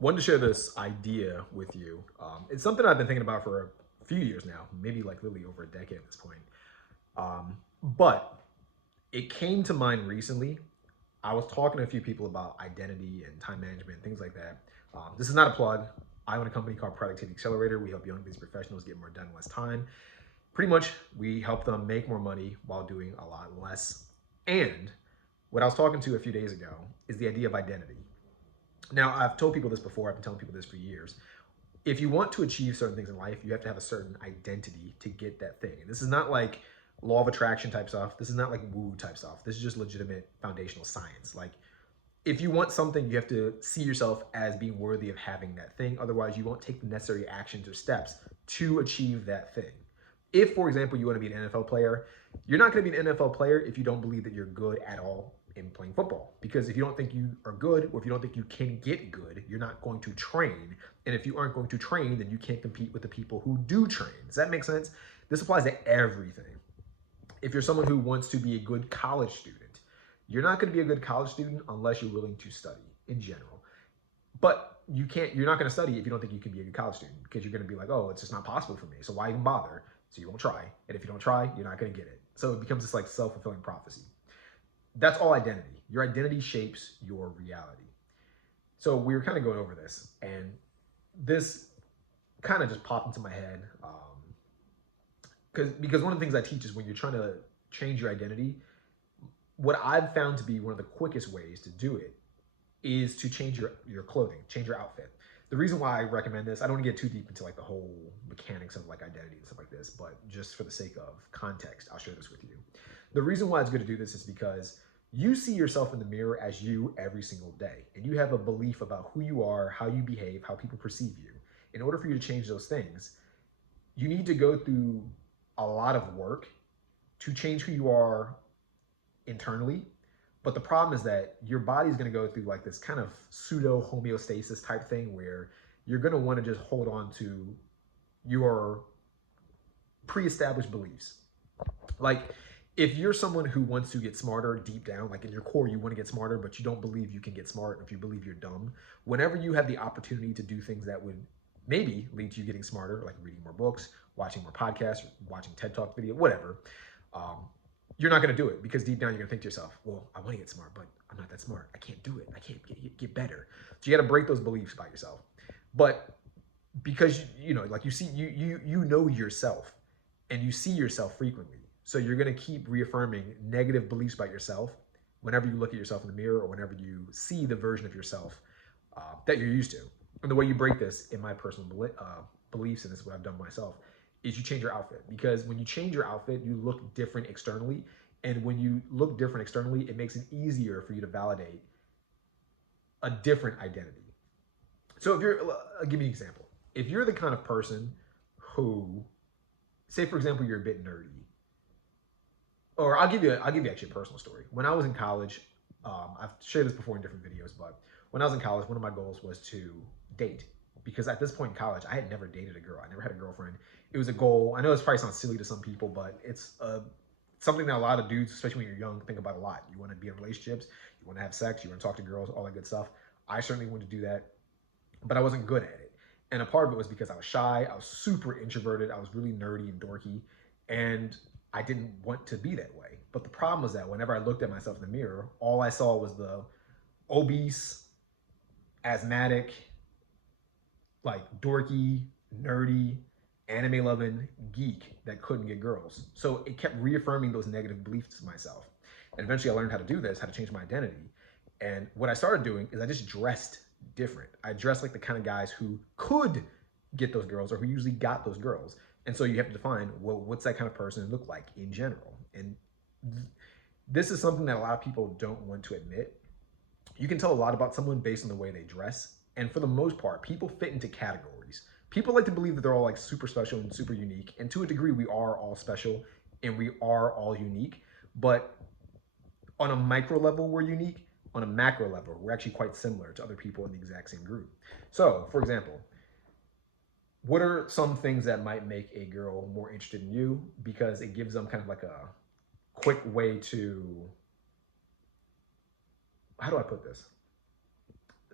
Wanted to share this idea with you. It's something I've been thinking about for a few years now, maybe like literally over a decade at this point. But it came to mind recently. I was talking to a few people about identity and time management, things like that. This is not a plug. I own a company called Productivity Accelerator. We help young business professionals get more done in less time. Pretty much, we help them make more money while doing a lot less. And what I was talking to a few days ago is the idea of identity. Now, I've told people this before, I've been telling people this for years. If you want to achieve certain things in life, you have to have a certain identity to get that thing. And this is not like law of attraction type stuff. This is not like woo type stuff. This is just legitimate foundational science. Like, if you want something, you have to see yourself as being worthy of having that thing. Otherwise, you won't take the necessary actions or steps to achieve that thing. If, for example, you want to be an NFL player, you're not going to be an NFL player if you don't believe that you're good at all in playing football. Because if you don't think you are good, or if you don't think you can get good, you're not going to train. And if you aren't going to train, then you can't compete with the people who do train. Does that make sense? This applies to everything. If you're someone who wants to be a good college student, you're not going to be a good college student unless you're willing to study in general. But you're not going to study if you don't think you can be a good college student, because you're going to be like, oh, it's just not possible for me. So why even bother? So you won't try. And if you don't try, you're not going to get it. So it becomes this like self-fulfilling prophecy. That's all identity. Your identity shapes your reality. So we were kind of going over this, and this kind of just popped into my head. Because one of the things I teach is when you're trying to change your identity, what I've found to be one of the quickest ways to do it is to change your clothing, change your outfit. The reason why I recommend this, I don't want to get too deep into like the whole mechanics of like identity and stuff like this, but just for the sake of context, I'll share this with you. The reason why it's good to do this is because you see yourself in the mirror as you every single day, and you have a belief about who you are, how you behave, how people perceive you. In order for you to change those things, you need to go through a lot of work to change who you are internally. But the problem is that your body's going to go through like this kind of pseudo homeostasis type thing where you're going to want to just hold on to your pre-established beliefs. Like, if you're someone who wants to get smarter deep down, like in your core, you want to get smarter, but you don't believe you can get smart, or if you believe you're dumb, whenever you have the opportunity to do things that would maybe lead to you getting smarter, like reading more books, watching more podcasts, watching TED Talk video, whatever, um, you're not going to do it, because deep down you're going to think to yourself, well, I want to get smart, but I'm not that smart. I can't do it. I can't get better. So you got to break those beliefs about yourself. But because like you know yourself, and you see yourself frequently, so you're going to keep reaffirming negative beliefs about yourself whenever you look at yourself in the mirror, or whenever you see the version of yourself that you're used to. And the way you break this, in my personal beliefs, and this is what I've done myself, is you change your outfit. Because when you change your outfit, you look different externally. And when you look different externally, it makes it easier for you to validate a different identity. So if you're, I'll give you an example. If you're the kind of person who, say for example, you're a bit nerdy, or I'll give you actually a personal story. When I was in college, I've shared this before in different videos, but when I was in college, one of my goals was to date, because at this point in college, I had never dated a girl. I never had a girlfriend. It was a goal. I know this probably sounds silly to some people, but it's something that a lot of dudes, especially when you're young, think about a lot. You want to be in relationships, you want to have sex, you want to talk to girls, all that good stuff. I certainly wanted to do that, but I wasn't good at it. And a part of it was because I was shy, I was super introverted, I was really nerdy and dorky, and I didn't want to be that way. But the problem was that whenever I looked at myself in the mirror, all I saw was the obese, asthmatic, like dorky, nerdy, anime loving geek that couldn't get girls. So it kept reaffirming those negative beliefs to myself. And eventually I learned how to do this, how to change my identity. And what I started doing is I just dressed different. I dressed like the kind of guys who could get those girls, or who usually got those girls. And so you have to define, well, what's that kind of person look like in general? And this is something that a lot of people don't want to admit. You can tell a lot about someone based on the way they dress. And for the most part, people fit into categories. People like to believe that they're all like super special and super unique. And to a degree, we are all special and we are all unique. But on a micro level, we're unique. On a macro level, we're actually quite similar to other people in the exact same group. So, for example, what are some things that might make a girl more interested in you? Because it gives them kind of like a quick way to, how do I put this?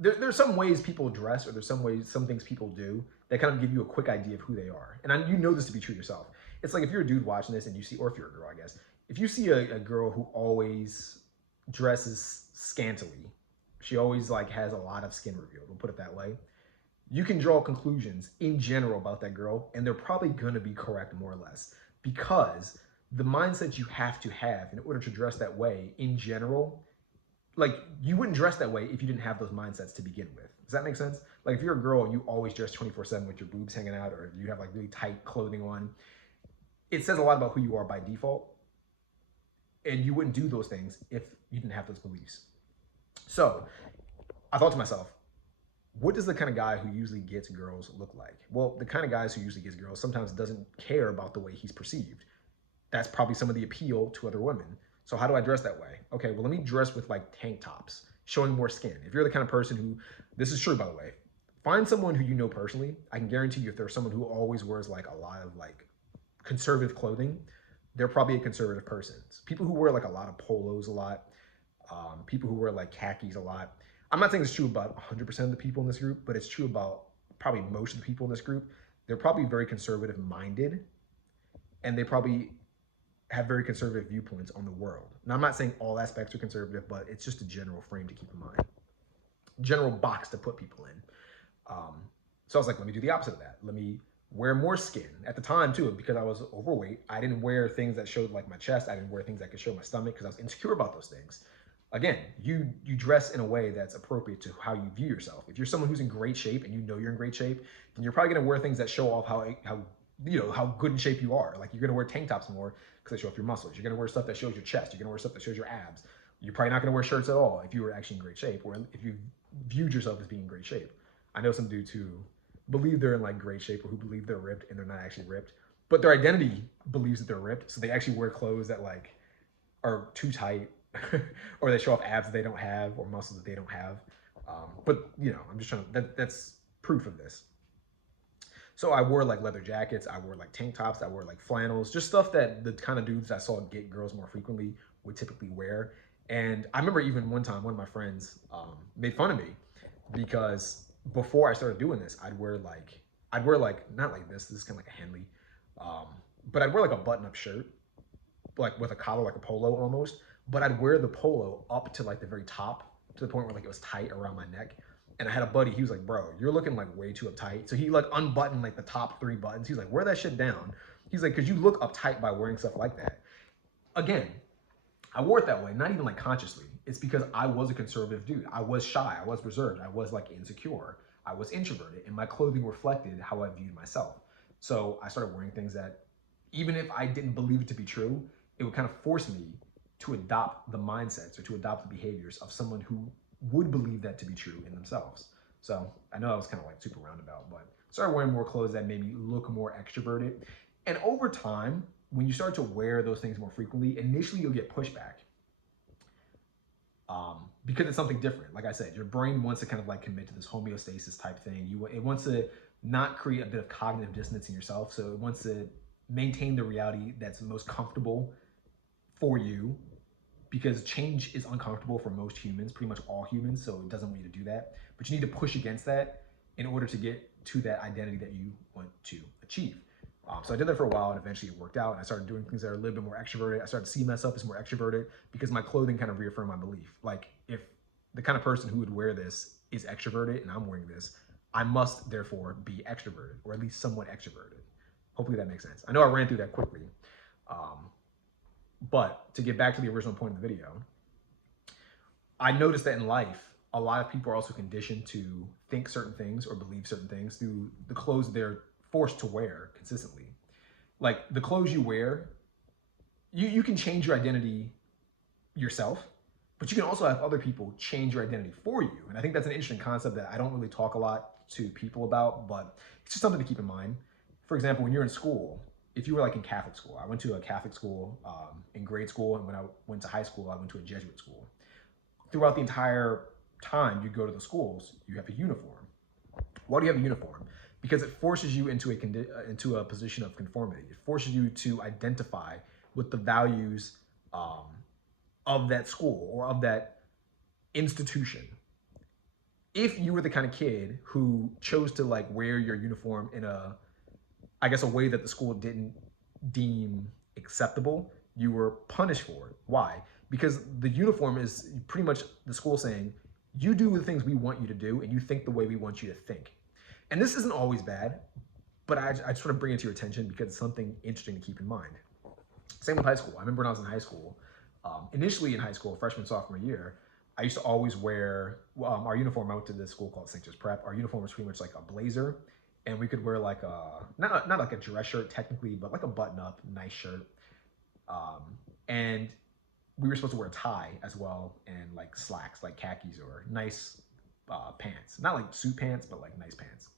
there's some ways people dress, or there's some things people do that kind of give you a quick idea of who they are. And you know this to be true yourself. It's like if you're a dude watching this and you see, or if you're a girl, I guess, if you see a girl who always dresses scantily, she always like has a lot of skin revealed, we'll put it that way, you can draw conclusions in general about that girl, and they're probably going to be correct more or less, because the mindset you have to have in order to dress that way in general, like you wouldn't dress that way if you didn't have those mindsets to begin with. Does that make sense? Like if you're a girl and you always dress 24/7 with your boobs hanging out, or you have like really tight clothing on, it says a lot about who you are by default. And you wouldn't do those things if you didn't have those beliefs. So I thought to myself, what does the kind of guy who usually gets girls look like? Well, the kind of guys who usually gets girls sometimes doesn't care about the way he's perceived. That's probably some of the appeal to other women. So how do I dress that way? Okay, well, let me dress with like tank tops, showing more skin. If you're the kind of person who, this is true by the way, find someone who you know personally. I can guarantee you if there's someone who always wears like a lot of like conservative clothing, they're probably a conservative person. People who wear like a lot of polos a lot, people who wear like khakis a lot. I'm not saying it's true about 100% of the people in this group, but it's true about probably most of the people in this group. They're probably very conservative minded, and they probably have very conservative viewpoints on the world. Now, I'm not saying all aspects are conservative, but it's just a general frame to keep in mind, general box to put people in. So I was like, let me do the opposite of that. Let me wear more skin. At the time too, because I was overweight, I didn't wear things that showed like my chest. I didn't wear things that could show my stomach because I was insecure about those things. Again, you dress in a way that's appropriate to how you view yourself. If you're someone who's in great shape and you know you're in great shape, then you're probably gonna wear things that show off how you know how good in shape you are. Like you're gonna wear tank tops more because they show off your muscles. You're gonna wear stuff that shows your chest. You're gonna wear stuff that shows your abs. You're probably not gonna wear shirts at all if you were actually in great shape, or if you viewed yourself as being in great shape. I know some dudes who believe they're in like great shape, or who believe they're ripped and they're not actually ripped, but their identity believes that they're ripped, so they actually wear clothes that like are too tight, or they show off abs that they don't have, or muscles that they don't have. But you know, I'm just trying to, that's proof of this. So I wore like leather jackets, I wore like tank tops, I wore like flannels, just stuff that the kind of dudes I saw get girls more frequently would typically wear. And I remember even one time, one of my friends made fun of me because before I started doing this, I'd wear like not like this is kind of like a Henley, but I'd wear like a button-up shirt, like with a collar, like a polo almost. But I'd wear the polo up to like the very top, to the point where like it was tight around my neck. And I had a buddy, he was like, bro, you're looking like way too uptight. So he like unbuttoned like the top 3 buttons. He's like, wear that shit down. He's like, cause you look uptight by wearing stuff like that. Again, I wore it that way, not even like consciously. It's because I was a conservative dude. I was shy, I was reserved, I was like insecure, I was introverted, and my clothing reflected how I viewed myself. So I started wearing things that, even if I didn't believe it to be true, it would kind of force me to adopt the mindsets or to adopt the behaviors of someone who would believe that to be true in themselves. So I know I was kind of like super roundabout, but started wearing more clothes that made me look more extroverted. And over time, when you start to wear those things more frequently, initially you'll get pushback because it's something different. Like I said, your brain wants to kind of like commit to this homeostasis type thing. It wants to not create a bit of cognitive dissonance in yourself. So it wants to maintain the reality that's most comfortable for you, because change is uncomfortable for most humans, pretty much all humans, so it doesn't want you to do that. But you need to push against that in order to get to that identity that you want to achieve. So I did that for a while, and eventually it worked out, and I started doing things that are a little bit more extroverted. I started to see myself as more extroverted because my clothing kind of reaffirmed my belief. Like, if the kind of person who would wear this is extroverted and I'm wearing this, I must therefore be extroverted, or at least somewhat extroverted. Hopefully that makes sense. I know I ran through that quickly. But to get back to the original point of the video, I noticed that in life, a lot of people are also conditioned to think certain things or believe certain things through the clothes they're forced to wear consistently. Like the clothes you wear, you can change your identity yourself, but you can also have other people change your identity for you. And I think that's an interesting concept that I don't really talk a lot to people about, but it's just something to keep in mind. For example, when you're in school, if you were like in Catholic school, I went to a Catholic school in grade school, and when I went to high school, I went to a Jesuit school. Throughout the entire time you go to the schools, you have a uniform. Why do you have a uniform? Because it forces you into a position of conformity. It forces you to identify with the values of that school or of that institution. if you were the kind of kid who chose to like wear your uniform in a, I guess, a way that the school didn't deem acceptable, you were punished for it. Why? Because the uniform is pretty much the school saying, you do the things we want you to do and you think the way we want you to think. And this isn't always bad, but I just want to bring it to your attention because it's something interesting to keep in mind. Same with high school. I remember when I was in high school, initially in high school, freshman, sophomore year, I used to always wear our uniform. I went to this school called St. Joe's Prep. Our uniform was pretty much like a blazer, and we could wear like a, not like a dress shirt technically, but like a button up, nice shirt. And we were supposed to wear a tie as well, and like slacks, like khakis or nice pants. Not like suit pants, but like nice pants.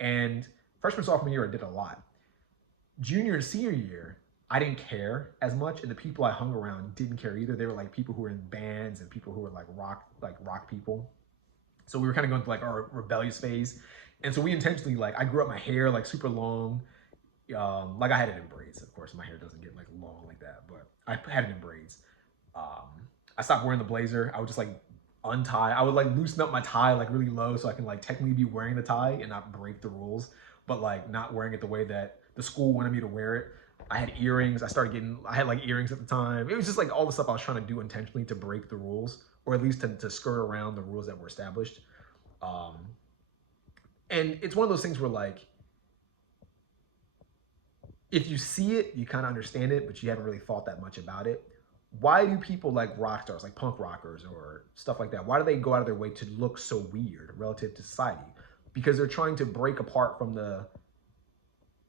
And freshman, sophomore year, I did a lot. Junior and senior year, I didn't care as much, and the people I hung around didn't care either. They were like people who were in bands and people who were like rock people. So we were kind of going through like our rebellious phase, and so we intentionally, like, I grew up my hair like super long, like I had it in braids. Of course, my hair doesn't get like long like that, but I had it in braids. I stopped wearing the blazer. I would just like untie. I would like loosen up my tie like really low so I can like technically be wearing the tie and not break the rules, but like not wearing it the way that the school wanted me to wear it. I had earrings. I had like earrings at the time. It was just like all the stuff I was trying to do intentionally to break the rules, or at least to skirt around the rules that were established. And it's one of those things where like, if you see it, you kind of understand it, but you haven't really thought that much about it. Why do people like rock stars, like punk rockers or stuff like that, why do they go out of their way to look so weird relative to society? Because they're trying to break apart from the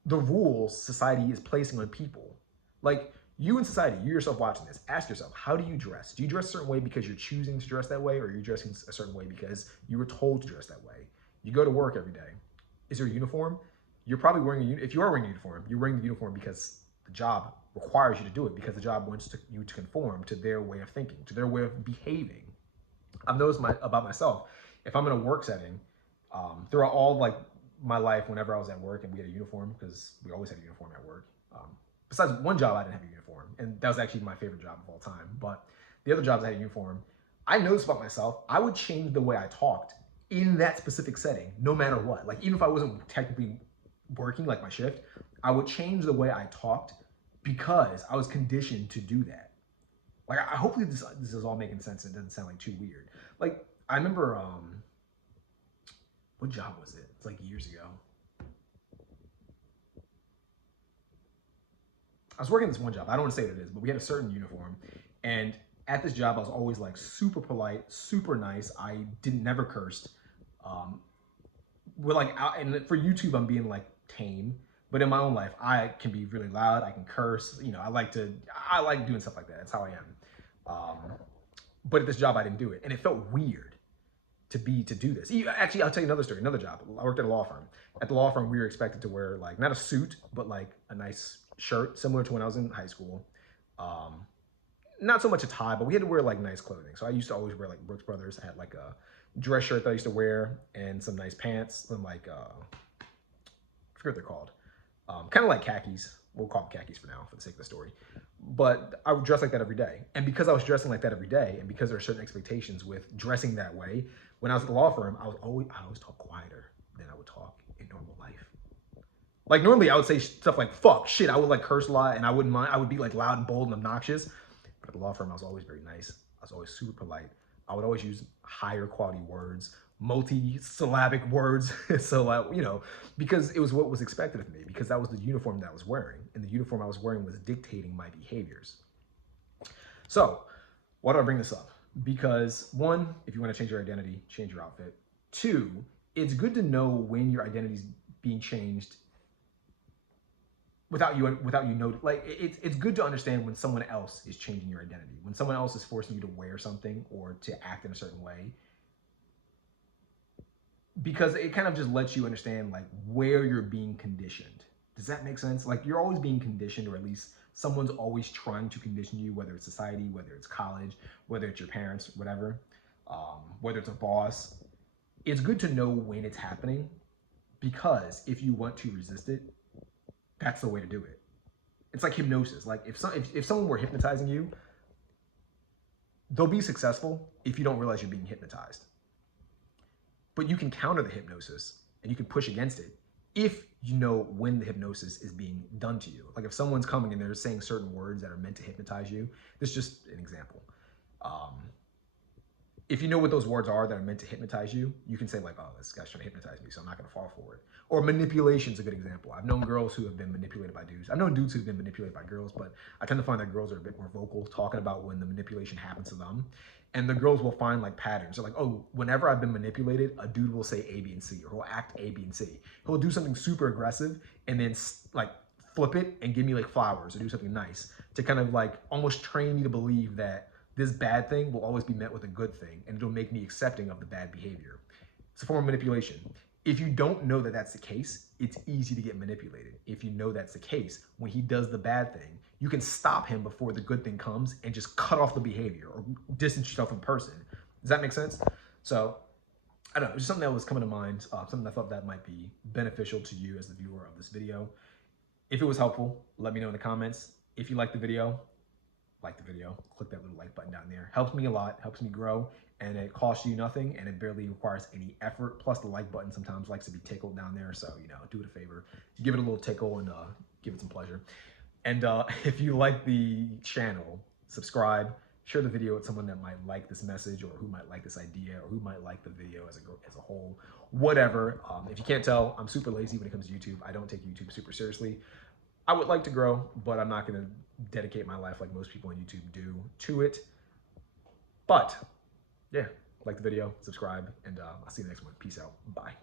rules society is placing on people. Like, you in society, you yourself watching this, ask yourself, how do you dress? Do you dress a certain way because you're choosing to dress that way, or are you dressing a certain way because you were told to dress that way? You go to work every day. Is there a uniform? You're probably wearing if you are wearing a uniform, you're wearing the uniform because the job requires you to do it, because the job wants you to conform to their way of thinking, to their way of behaving. I've noticed about myself, if I'm in a work setting, throughout all like my life, whenever I was at work and we had a uniform, because we always had a uniform at work. Besides one job, I didn't have a uniform, and that was actually my favorite job of all time. But the other jobs I had a uniform. I noticed about myself, I would change the way I talked in that specific setting, no matter what. Like, even if I wasn't technically working like my shift, I would change the way I talked because I was conditioned to do that. Like, I hopefully this is all making sense. It doesn't sound like too weird. Like, I remember, what job was it? It's like years ago. I was working this one job. I don't want to say what it is, but we had a certain uniform. And at this job, I was always like super polite, super nice. I never cursed. We're like out, and for YouTube, I'm being like tame. But in my own life, I can be really loud. I can curse. You know, I like doing stuff like that. That's how I am. But at this job, I didn't do it, and it felt weird to do this. Actually, I'll tell you another story. Another job. I worked at a law firm. At the law firm, we were expected to wear like not a suit, but like a nice shirt, similar to when I was in high school. Not so much a tie, but we had to wear like nice clothing. So I used to always wear like Brooks Brothers. I had like a dress shirt that I used to wear and some nice pants, some like I forget what they're called. Kind of like khakis. We'll call them khakis for now, for the sake of the story. But I would dress like that every day. And because I was dressing like that every day, and because there are certain expectations with dressing that way, when I was at the law firm, I always talk quieter than I would talk in normal life. Like, normally I would say stuff like fuck, shit. I would like curse a lot, and I wouldn't mind. I would be like loud and bold and obnoxious. But at the law firm, I was always very nice. I was always super polite. I would always use higher quality words, multi-syllabic words. So, you know, because it was what was expected of me, because that was the uniform that I was wearing. And the uniform I was wearing was dictating my behaviors. So, why do I bring this up? Because one, if you want to change your identity, change your outfit. Two, it's good to know when your identity is being changed without you know. Like, it's good to understand when someone else is changing your identity, when someone else is forcing you to wear something or to act in a certain way, because it kind of just lets you understand like where you're being conditioned. Does that make sense? Like, you're always being conditioned, or at least someone's always trying to condition you, whether it's society, whether it's college, whether it's your parents, whatever, whether it's a boss. It's good to know when it's happening, because if you want to resist it, that's the way to do it. It's like hypnosis. Like, if someone were hypnotizing you, they'll be successful if you don't realize you're being hypnotized. But you can counter the hypnosis and you can push against it if you know when the hypnosis is being done to you. Like if someone's coming and they're saying certain words that are meant to hypnotize you, this is just an example. Um, if you know what those words are that are meant to hypnotize you, you can say like, oh, this guy's trying to hypnotize me, so I'm not going to fall for it. Or manipulation is a good example. I've known girls who have been manipulated by dudes. I've known dudes who've been manipulated by girls, but I tend to find that girls are a bit more vocal, talking about when the manipulation happens to them. And the girls will find like patterns. They're like, oh, whenever I've been manipulated, a dude will say A, B, and C, or he'll act A, B, and C. He'll do something super aggressive and then like flip it and give me like flowers or do something nice to kind of like almost train me to believe that this bad thing will always be met with a good thing, and it'll make me accepting of the bad behavior. It's a form of manipulation. If you don't know that that's the case, it's easy to get manipulated. If you know that's the case, when he does the bad thing, you can stop him before the good thing comes and just cut off the behavior or distance yourself in person. Does that make sense? So, I don't know, just something that was coming to mind, something I thought that might be beneficial to you as the viewer of this video. If it was helpful, let me know in the comments. If you like the video, click that little like button down there. Helps me a lot, helps me grow, and it costs you nothing, and it barely requires any effort. Plus the like button sometimes likes to be tickled down there, so do it a favor. Give it a little tickle and give it some pleasure. And if you like the channel, subscribe, share the video with someone that might like this message or who might like this idea or who might like the video as a whole, whatever. If you can't tell, I'm super lazy when it comes to YouTube. I don't take YouTube super seriously. I would like to grow, but I'm not going to dedicate my life like most people on YouTube do to it. But yeah, like the video, subscribe, and I'll see you in the next one. Peace out. Bye.